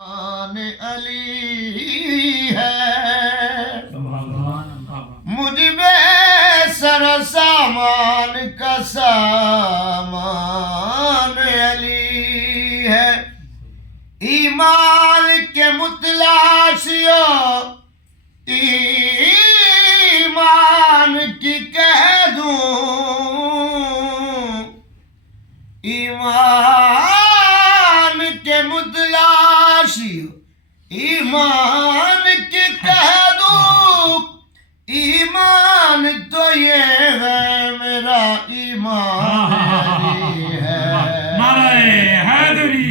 अली है मुझ में सर सामान का सामान अली है। ईमान के मुतलाशियो ईमान की कह दूं, ईमान के मुतलाशियो ईमान की कह दूं। ईमान तो ये है मेरा ईमान है। नारे हैदरी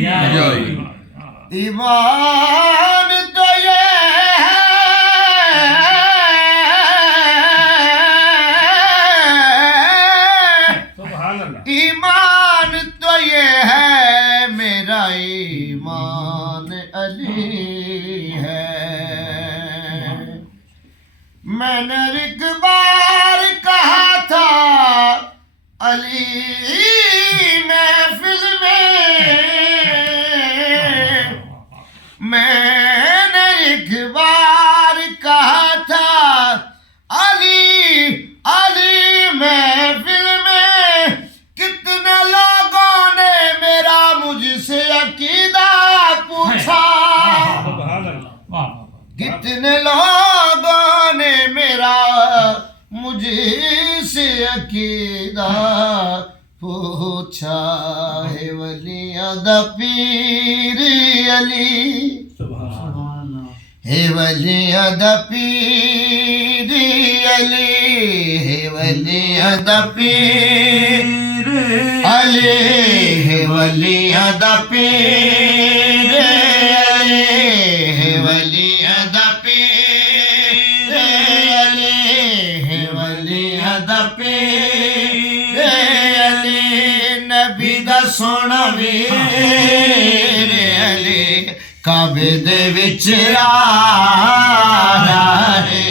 ईमान तो ये है ईमान तो ये है मेरा ईमान अली है। मैंने एक बार कहा था अली महफिल में, मैंने एक बार कहा था अली अली महफिल में। कितने लोगों ने मेरा मुझसे अकीदा पूछा, कितने लोगों ने मेरा मुझसे अकीदा पूछा। है वलिया दा पीर अली, हे वलिया दा पीर अली, हे वलिया दा पीर अली, हे वलिया दा पीर अली, हे वलिया दा पीर अली, हे वलिया दा पीर अली। नबी दा सोना वीर अली काबे दे विच आया है।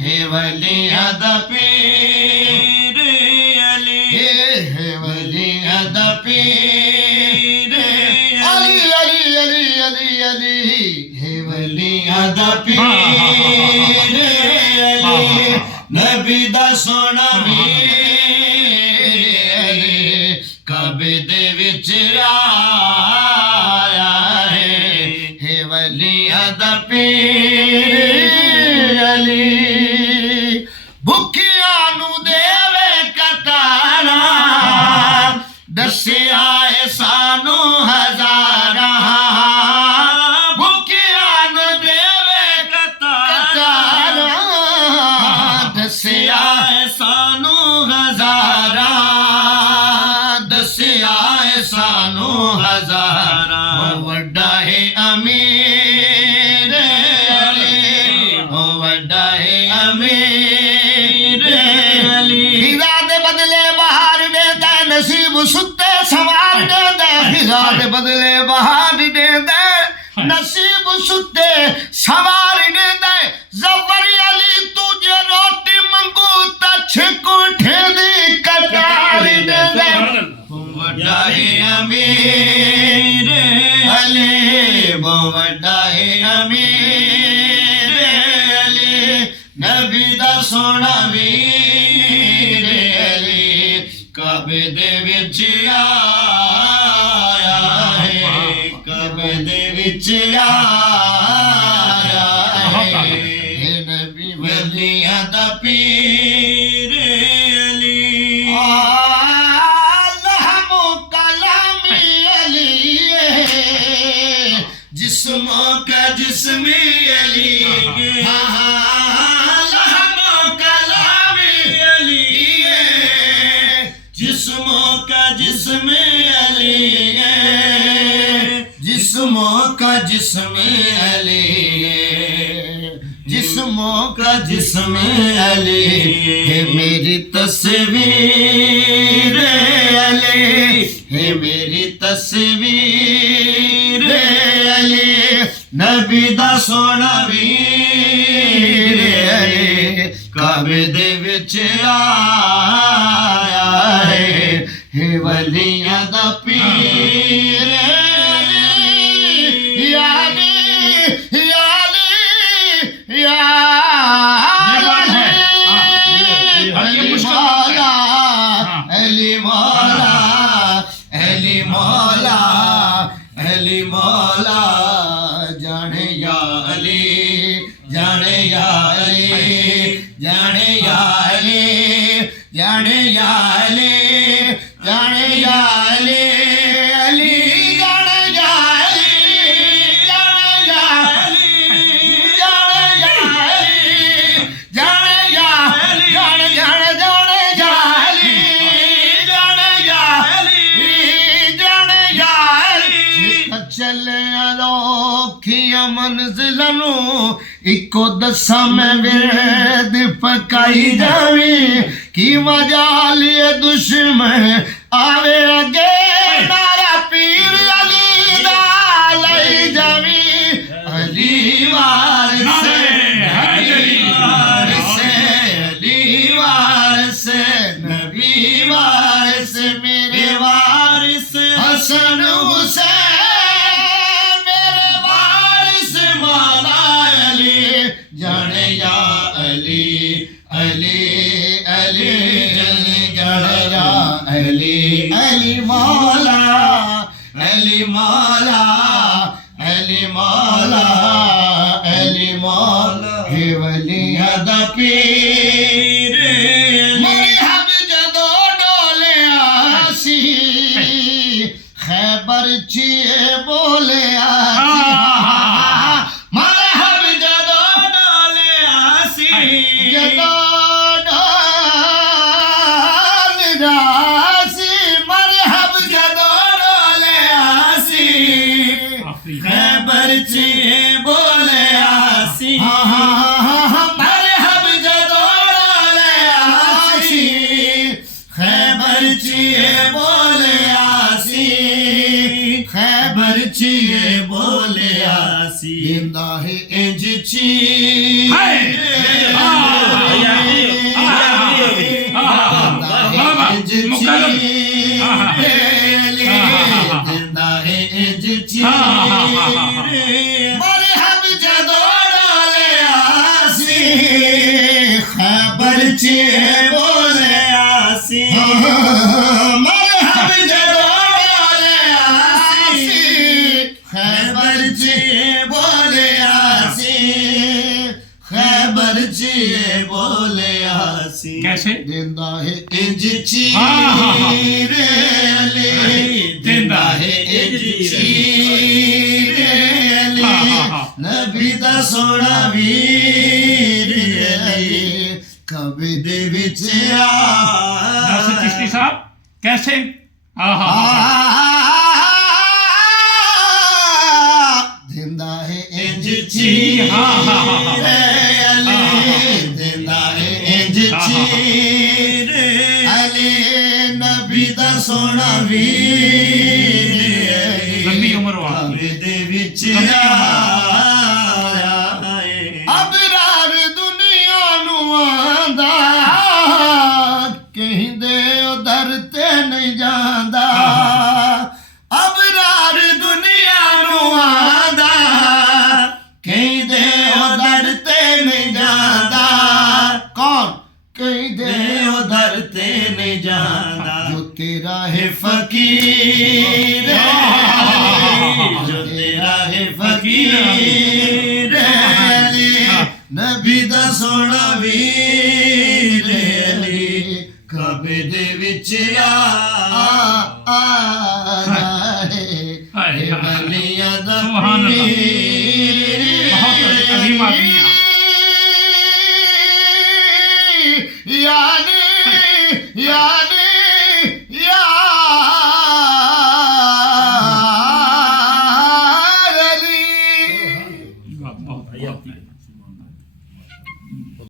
हे वलिया दा पीर अली, हे वलिया दा पीर अली अली अली अली अली, हे वलिया दा पीर अली। नबी दा सोना वीर अली काबे दे विच आया है। हे वलिया दा पीर अली भुखिया नू देवे कतारा, दसिया है सानू हजारा। भुखिया नू देवे कतारा, दसिया है सानू हजारा, दसिया है सानू हजारा। वड्डा है अमीर अली, ओ वड्डा है अमीर अली। फिजा दे बदले बहार देता है, नसीब सुते सवार देता है। फिजा दे बदले बहार देता है, नसीब सुते सवार देता है। जफर अली तुझे रोटी मंगू ता छिकू ठेदी कटार देता है। वड्डा है अमीर अली, वो वड्डा है अमीर अली। नबी दा सोना वीर अली काबे दे विच आया है, काबे दे विच आया है। हे नबी वलिया दा पीर अली। जिस्मों का जिस्मी अली, लहमों का लामी अली, जिस्मों का जिस्मी अली, जिस्मों का जिस्मी अली, जिस्मों का जिस्मी अली। है मेरी तस्वीर अली, है मेरी तस्वीर अली। नबी दा सोना वीर अली काबे दे विच आया है। हे वलिया दा पीर अली याद जाने या अली जाने या अली जाने या अली जाने या अली जाने या अली अली जाने या अली जाने या अली जाने या अली जाने या जाने जाने जाने या अली जाने या अली जाने या अली चले औखियां मंजिलां नूं इको दसा मैं वेद पकाई जावी की मजाल ये दुश्मन आवे अगे नारा पीर अली दा लई जावी अली वारिस अली वारिस अली वारिस नबी वारिस मेरे वारिस हसन हुसैन मेरे वारिस मौला अली जाने या अली अली अली जाने या अली अली मौला अली मौला अली मौला अली मौला हे वलिया दा पीर मरहब जदों डोलिया सी खैबर चिए बोलिया मरहब जदों डोलिया सी जदों डोलिया सी मरहब जदों डोलिया सी खैबर चिए बोलिया सी मरहब जदों डोलिया सी खैबर चिए बोलिया सी खैबर चिए बोलिया सी जिंदा है इंज चीर जिंदा है इंज चीर मरहब जदों डोलिया सी खैबर चिए बोलिया सी मरहब जदों डोलिया सी खैबर चिए बोलिया सी खैबर चिए बोलिया सी कैसे जिंदा है इंज चीर अली जिंदा है इंज चीर अली नबी दा सोना वीर अली कभी दे विच दस चिश्ती साहब कैसे जिंदा है इंज चीर अली जिंदा है इंज चीर अली नबी दा सोना वीर लंबी उम्र वाला कभी दे विच अबरार दुनिया नूं आंदा कहंदे उधर ते नहीं जांदा अबरार दुनिया नूं आंदा कहंदे उधर ते नहीं जांदा कौन कहंदे उधर ते नहीं जांदा जो तेरा है फकीर जो तेरा है फकीर अली नबी दा सोना वीर अली कबे दे विच जाए वलिया दा पीर अजीम आदमी है। यानी यानी